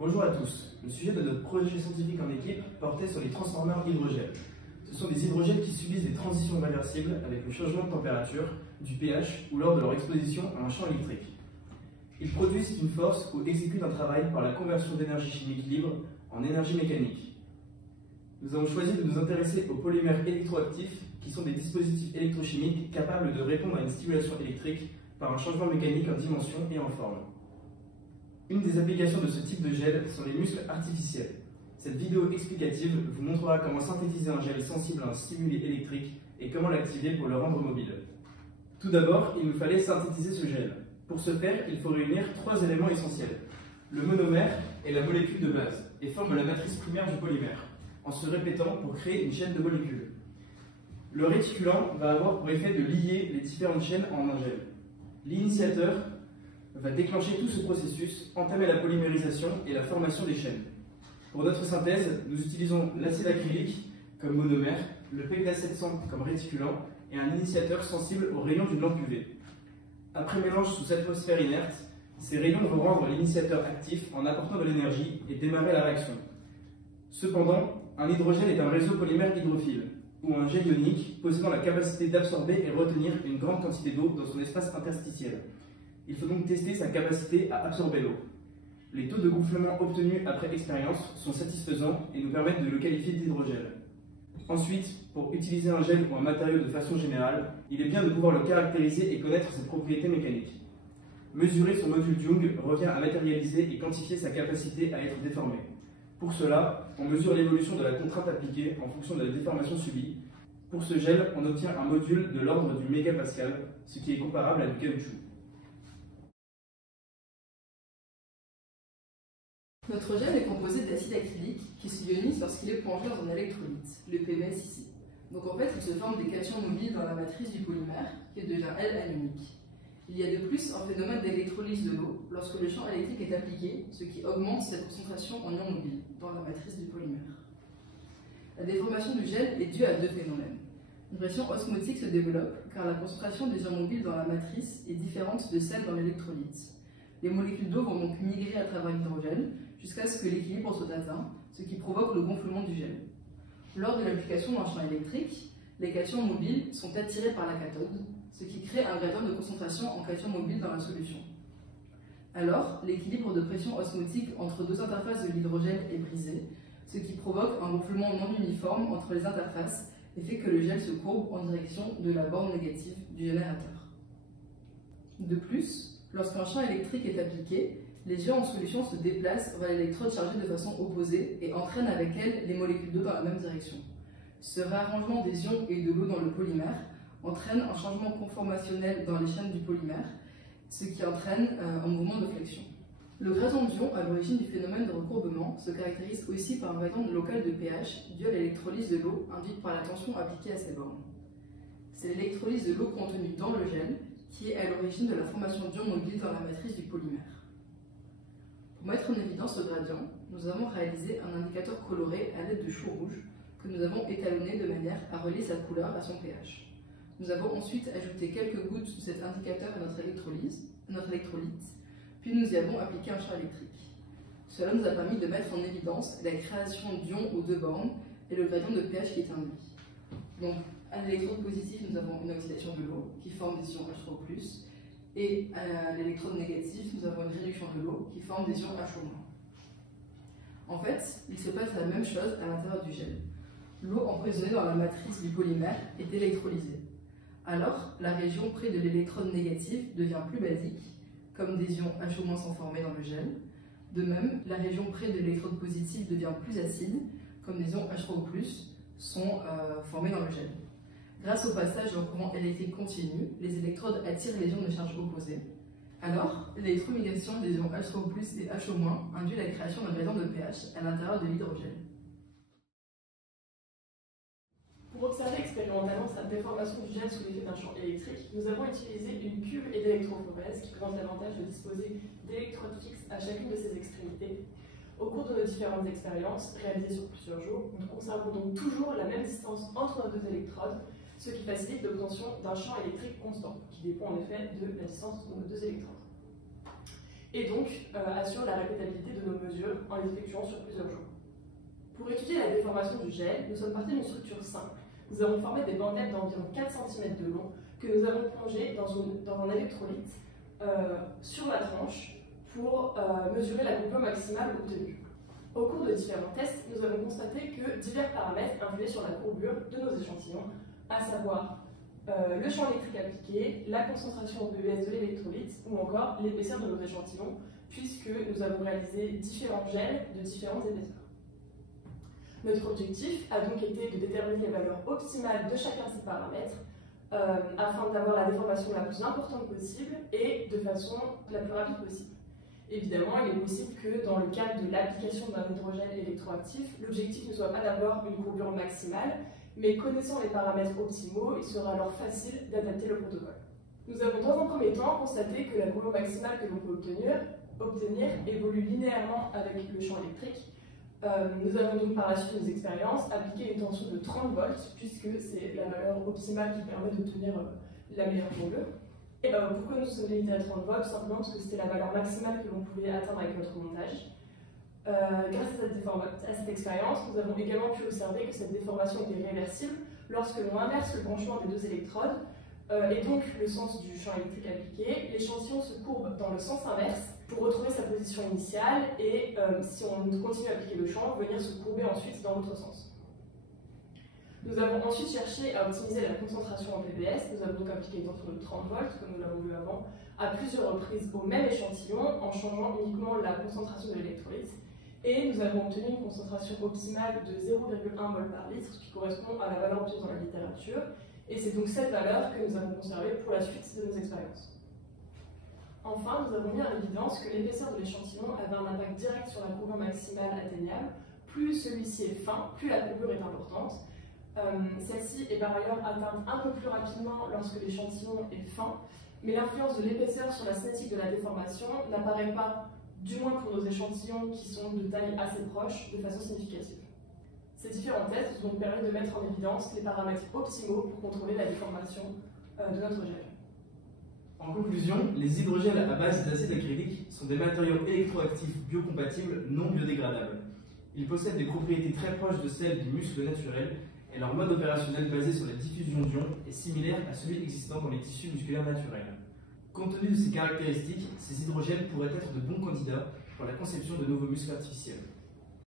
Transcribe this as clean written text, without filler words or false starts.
Bonjour à tous. Le sujet de notre projet scientifique en équipe portait sur les transformeurs hydrogel. Ce sont des hydrogels qui subissent des transitions réversibles avec le changement de température, du pH ou lors de leur exposition à un champ électrique. Ils produisent une force ou exécutent un travail par la conversion d'énergie chimique libre en énergie mécanique. Nous avons choisi de nous intéresser aux polymères électroactifs qui sont des dispositifs électrochimiques capables de répondre à une stimulation électrique par un changement mécanique en dimension et en forme. Une des applications de ce type de gel sont les muscles artificiels. Cette vidéo explicative vous montrera comment synthétiser un gel sensible à un stimuli électrique et comment l'activer pour le rendre mobile. Tout d'abord, il nous fallait synthétiser ce gel. Pour ce faire, il faut réunir trois éléments essentiels. Le monomère est la molécule de base et forme la matrice primaire du polymère, en se répétant pour créer une chaîne de molécules. Le réticulant va avoir pour effet de lier les différentes chaînes en un gel. L'initiateur va déclencher tout ce processus, entamer la polymérisation et la formation des chaînes. Pour notre synthèse, nous utilisons l'acide acrylique comme monomère, le PECDA 700 comme réticulant et un initiateur sensible aux rayons d'une lampe UV. Après mélange sous atmosphère inerte, ces rayons vont rendre l'initiateur actif en apportant de l'énergie et démarrer la réaction. Cependant, un hydrogène est un réseau polymère hydrophile, ou un gel ionique possédant la capacité d'absorber et retenir une grande quantité d'eau dans son espace interstitiel. Il faut donc tester sa capacité à absorber l'eau. Les taux de gonflement obtenus après expérience sont satisfaisants et nous permettent de le qualifier d'hydrogel. Ensuite, pour utiliser un gel ou un matériau de façon générale, il est bien de pouvoir le caractériser et connaître ses propriétés mécaniques. Mesurer son module Young revient à matérialiser et quantifier sa capacité à être déformé. Pour cela, on mesure l'évolution de la contrainte appliquée en fonction de la déformation subie. Pour ce gel, on obtient un module de l'ordre du mégapascal, ce qui est comparable à du caoutchouc. Notre gel est composé d'acide acrylique qui s'ionise lorsqu'il est plongé dans un électrolyte, le PMS ici. Donc en fait, il se forme des cations mobiles dans la matrice du polymère qui devient elle anionique. Il y a de plus un phénomène d'électrolyse de l'eau lorsque le champ électrique est appliqué, ce qui augmente sa concentration en ions mobiles dans la matrice du polymère. La déformation du gel est due à deux phénomènes. Une pression osmotique se développe car la concentration des ions mobiles dans la matrice est différente de celle dans l'électrolyte. Les molécules d'eau vont donc migrer à travers l'hydrogène jusqu'à ce que l'équilibre soit atteint, ce qui provoque le gonflement du gel. Lors de l'application d'un champ électrique, les cations mobiles sont attirées par la cathode, ce qui crée un gradient de concentration en cations mobiles dans la solution. Alors, l'équilibre de pression osmotique entre deux interfaces de l'hydrogène est brisé, ce qui provoque un gonflement non uniforme entre les interfaces et fait que le gel se courbe en direction de la borne négative du générateur. De plus, lorsqu'un champ électrique est appliqué, les ions en solution se déplacent vers l'électrode chargée de façon opposée et entraînent avec elles les molécules d'eau dans la même direction. Ce réarrangement des ions et de l'eau dans le polymère entraîne un changement conformationnel dans les chaînes du polymère, ce qui entraîne un mouvement de flexion. Le gradient d'ion à l'origine du phénomène de recourbement se caractérise aussi par un gradient local de pH dû à l'électrolyse de l'eau induite par la tension appliquée à ces bornes. C'est l'électrolyse de l'eau contenue dans le gel qui est à l'origine de la formation d'ions mobiles dans la matrice du polymère. Pour mettre en évidence ce gradient, nous avons réalisé un indicateur coloré à l'aide de chaux rouge que nous avons étalonné de manière à relier sa couleur à son pH. Nous avons ensuite ajouté quelques gouttes de cet indicateur à notre électrolyte, puis nous y avons appliqué un champ électrique. Cela nous a permis de mettre en évidence la création d'ions aux deux bornes et le gradient de pH qui est induit. Donc, à l'électrode positive, nous avons une oxydation de l'eau qui forme des ions H3+, et à l'électrode négative, nous avons une réduction de l'eau qui forme des ions HO-. En fait, il se passe la même chose à l'intérieur du gel. L'eau emprisonnée dans la matrice du polymère est électrolysée. Alors, la région près de l'électrode négative devient plus basique, comme des ions HO- sont formés dans le gel. De même, la région près de l'électrode positive devient plus acide, comme des ions H3+ sont formés dans le gel. Grâce au passage d'un courant électrique continu, les électrodes attirent les ions de charge opposée. Alors, l'électromigration des ions H3+ et HO- induit la création d'un gradient de pH à l'intérieur de l'hydrogène. Pour observer expérimentalement sa déformation du gel sous l'effet d'un champ électrique, nous avons utilisé une cuve et d'électrophorèse qui présente l'avantage de disposer d'électrodes fixes à chacune de ses extrémités. Au cours de nos différentes expériences, réalisées sur plusieurs jours, nous conservons donc toujours la même distance entre nos deux électrodes, ce qui facilite l'obtention d'un champ électrique constant, qui dépend en effet de la distance de nos deux électrodes. et donc assure la répétabilité de nos mesures en les effectuant sur plusieurs jours. Pour étudier la déformation du gel, nous sommes partis d'une structure simple. Nous avons formé des bandelettes d'environ 4 cm de long que nous avons plongées dans un électrolyte sur la tranche pour mesurer la courbure maximale obtenue. Au cours de différents tests, nous avons constaté que divers paramètres influaient sur la courbure de nos échantillons, à savoir le champ électrique appliqué, la concentration en ES de l'électrolyte ou encore l'épaisseur de nos échantillons, puisque nous avons réalisé différents gels de différentes épaisseurs. Notre objectif a donc été de déterminer les valeurs optimales de chacun de ces paramètres afin d'avoir la déformation la plus importante possible et de façon la plus rapide possible. Évidemment, il est possible que dans le cadre de l'application d'un hydrogène électroactif, l'objectif ne soit pas d'avoir une courbure maximale, mais connaissant les paramètres optimaux, il sera alors facile d'adapter le protocole. Nous avons dans un premier temps constaté que la courbure maximale que l'on peut obtenir évolue linéairement avec le champ électrique. Nous avons donc par la suite de nos expériences appliqué une tension de 30 volts, puisque c'est la valeur optimale qui permet d'obtenir la meilleure courbure. Et pourquoi nous sommes limités à 30 volts? Simplement parce que c'était la valeur maximale que l'on pouvait atteindre avec notre montage. Grâce à cette expérience, nous avons également pu observer que cette déformation était réversible lorsque l'on inverse le branchement des deux électrodes et donc le sens du champ électrique appliqué. L'échantillon se courbe dans le sens inverse pour retrouver sa position initiale et si on continue à appliquer le champ, venir se courber ensuite dans l'autre sens. Nous avons ensuite cherché à optimiser la concentration en ppS. Nous avons donc appliqué une tension de 30 volts, comme nous l'avons vu avant, à plusieurs reprises au même échantillon en changeant uniquement la concentration de l'électrolyte. Et nous avons obtenu une concentration optimale de 0,1 mol par litre, ce qui correspond à la valeur obtenue dans la littérature. Et c'est donc cette valeur que nous avons conservée pour la suite de nos expériences. Enfin, nous avons mis en évidence que l'épaisseur de l'échantillon avait un impact direct sur la courbure maximale atteignable. Plus celui-ci est fin, plus la courbure est importante. Celle-ci est par ailleurs atteinte un peu plus rapidement lorsque l'échantillon est fin, mais l'influence de l'épaisseur sur la cinétique de la déformation n'apparaît pas, du moins pour nos échantillons qui sont de taille assez proche, de façon significative. Ces différents tests nous ont permis de mettre en évidence les paramètres optimaux pour contrôler la déformation de notre gel. En conclusion, les hydrogels à base d'acide acrylique sont des matériaux électroactifs biocompatibles non biodégradables. Ils possèdent des propriétés très proches de celles du muscle naturel et leur mode opérationnel basé sur la diffusion d'ions est similaire à celui existant dans les tissus musculaires naturels. Compte tenu de ces caractéristiques, ces hydrogels pourraient être de bons candidats pour la conception de nouveaux muscles artificiels.